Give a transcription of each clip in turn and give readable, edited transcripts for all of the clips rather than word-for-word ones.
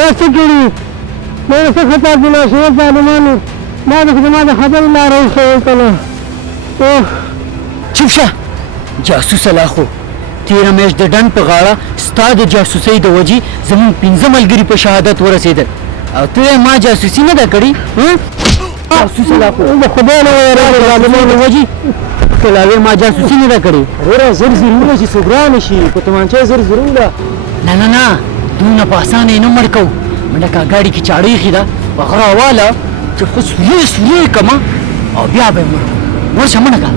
تا څه کړي ما څه خطا ګناه شوی ظالمانو ما د خبرې لاره ایښې که نه چوپ شه جاسوسه لا خو تېره میاشت د ډنډ په غاړه ستا د جاسوسۍ د وجې زموږ 5 ملګري په شهادت ورسېدل او ته یې ما جاسوسي نه ده کړې جاسوسه لا خو د خدای نه ویرېږه ظالمانو وجې کلاوې ما جاسوسي نه ده کړې وروره زر زرونه چې څوک ګرانه شي په تومانچه زر زرونه نه نه نه دونه په اسانه یې نه مړ کوو منډه ګاډي کې چاړه ایښې ده په غره واله چې ښه سورې سورې کړمه او بیا به یې مړ کړو ورشه منډه کړه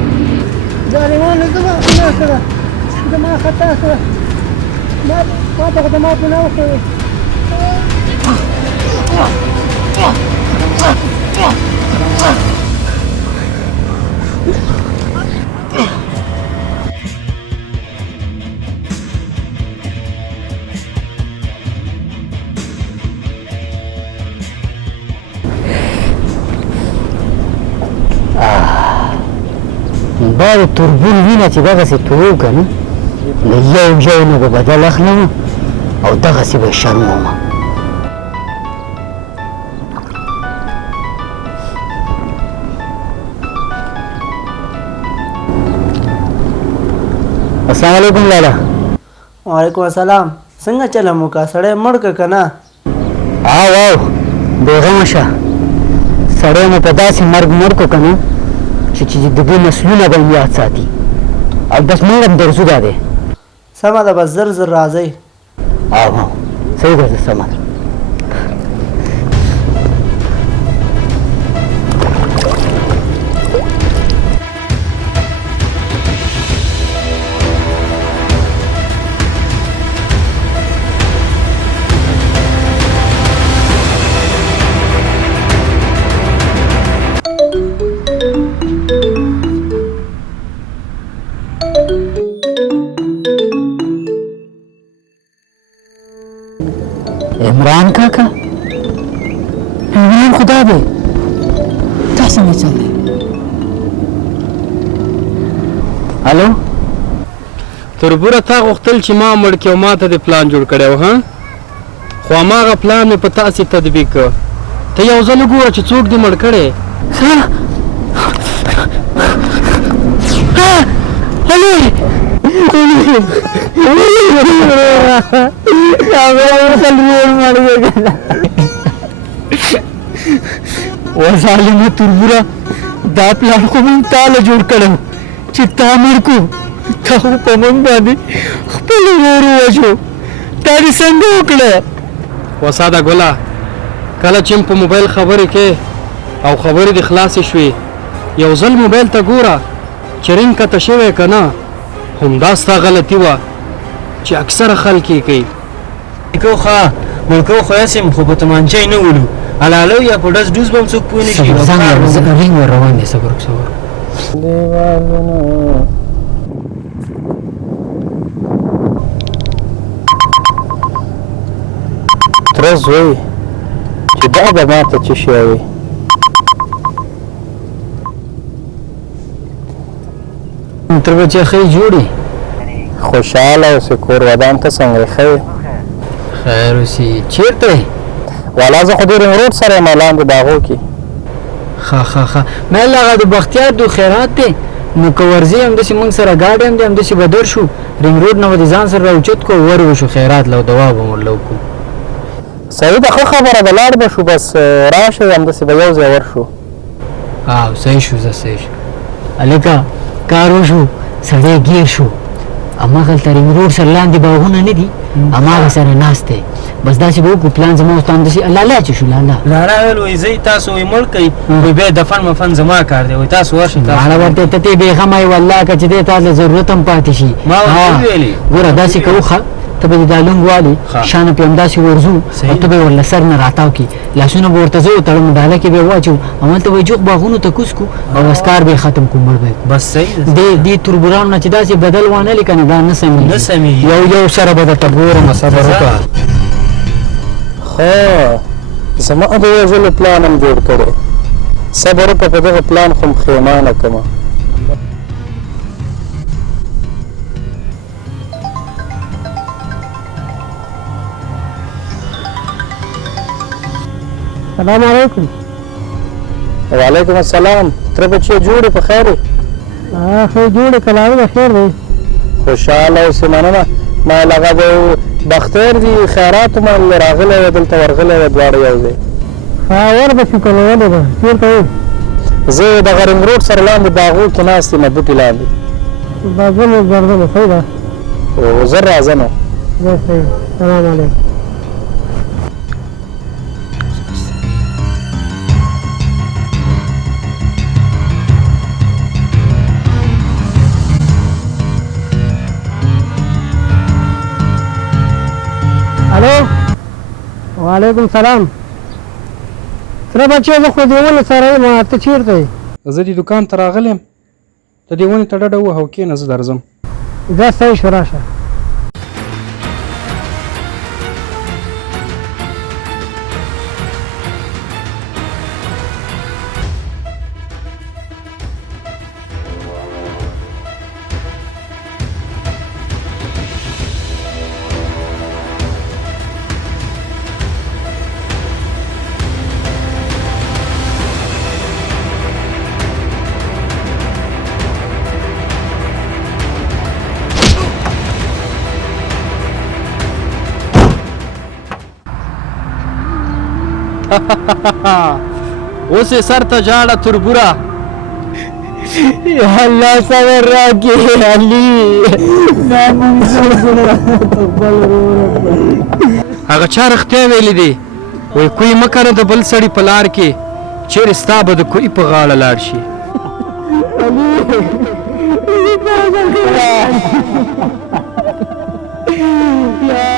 ظالمانو زما ګناه کړه زما خطا کړه ما ته خو ما ګناه وکړې دا د تربور وینه چې دغسې تویو که نه له یو نه به بدل اخلم او دغسې به شرمومه السلام علیکم لالا وعلیکم السلام څنګه چلم وکړه سړی مړ که که نه او بېغمه شه سړی مو په داسې مرګ مړ کړو که نه چې د دې نسلونه به یې یاد ساتي او بس موږ هم درځو دا دی سمه ده بس زر زر راځئ او صحیح ده سمه ده عمران کاکا عمران خدا دی تا څنګه چل دی الو تربوره تا غوښتل چې ما مړ کړې او ما ته دې پلان جوړ کړی و ها خو هماغه پلان مې په تاسې تطبیق کړ ته یو ځل وګوره چې څوک دې مړ کړی ظالمه تربوره دا پلان خو موږ تا له جوړ کړی و چې تا مړ کړو تا خو په موږ باندې خپل ورور ووژو تا دې څنګه وکړه وساده ګله کله چې په موبایل خبرې کې او خبرې دې خلاصې شوې یو ځل موبایل ته ګوره چې رنګ کته شوی که نه همدا ستا غلطي وه چې اکثره خلک یې کوي ملکو خو یاسم خو په تومانچه یې نه ولو حلالو یا په ډز ډوز به هم څوک پوه نه شي رنګ ور روان دی صبر تره زوی چې دا به ماته څه شی وي تر بچې ښې جوړې خوشحاله اوسې کور ودان ته څنګه ښه یې خیر اوسې چېرته یې والا زه خو دې رنګ روډ سره یم لاندې باغو کې ښه مېل هغه د بختیار دو خیرات دی نو که ورځې همداسې موږ سره ګاډی هم دی همداسې به در شو رنګ روډ نه به د ځان سره راوچت کړو ور وشو خیرات له دوا به مو ورله وکړو صحیح ده ښه خبره ده لاړ به شو بس راشئ همداسې به یو ځای ورشو صحیح شو هلکه کار وشو سړی ګیر شو هماغلته رنګ روډ سره لاندې باغونه نه دي هماغه سره ناست دی بس داسې به وکړو پلان زما اوس ته همداسې لالا چې شو لالا ویل وایي زه تاسو وایي مړ کوئ وایي بیا دفن مفن زما کار دی وایي تاسو ورشئ ماړه ورته ته تې بېغمه یې والله که چې دی تا ته ضرورت هم پاتې شي ما ورته ویلې ګوره داسې کوو ښه ته به دې دا لونګ والې شانه پې همداسې ورځو او ته به یې ورله سر نه راتاو کړي لاسونه به ورته زه وتړم ډاله کې به یې واچو همالته به یې جوق باغونو ته کوز کړو او بس کار به یې ختم کړو مړ به یې بس صحیح دې تربورانو نه چې داسې بدل وانه لې که نه دا نه سمېږي یو سره به درته ګورم صبر وکړه ښه زما د وژلو پلان هم جوړ کړی صبر وکړه په دغه پلان خو م پښېمانه کړمه سلام علیکم. وعلیکم السلام. تر بچیو جوړې په خیر یې؟ ښه جوړې کلاوې د خیر دی. خوشحاله اوسې مننه. ما لغه د بختیار دي خیراتو مال راغلی وی دلته ورغلی وی دواړه یو ځای. وربسې کنه ولې ده چېرته یې؟ زه د غرنګ روډ سره لاندې باغو کې ناست یم بوټي لاندې. دا ځم ځم صحیح ده. زر راځه نو. صحیح. سلام علیکم. الو وعلیکم سلام. سره بچی زه خو دې ونې سره یم ته چېرته یې؟ زه دې دکان ته راغلی یم ته دې ونې ته ډډه ووهه او کښېنه زه درځم. ځه صحیح شو راشه. اوس یې سر ته جاړه تربوره. یا الله صبر راکړي علي. هغه چا رښتیا ویلي دي وایي کوی مه کنه د بل سړي په لار کې چیرې ستا به د کوی په غاړه لاړ شي. یا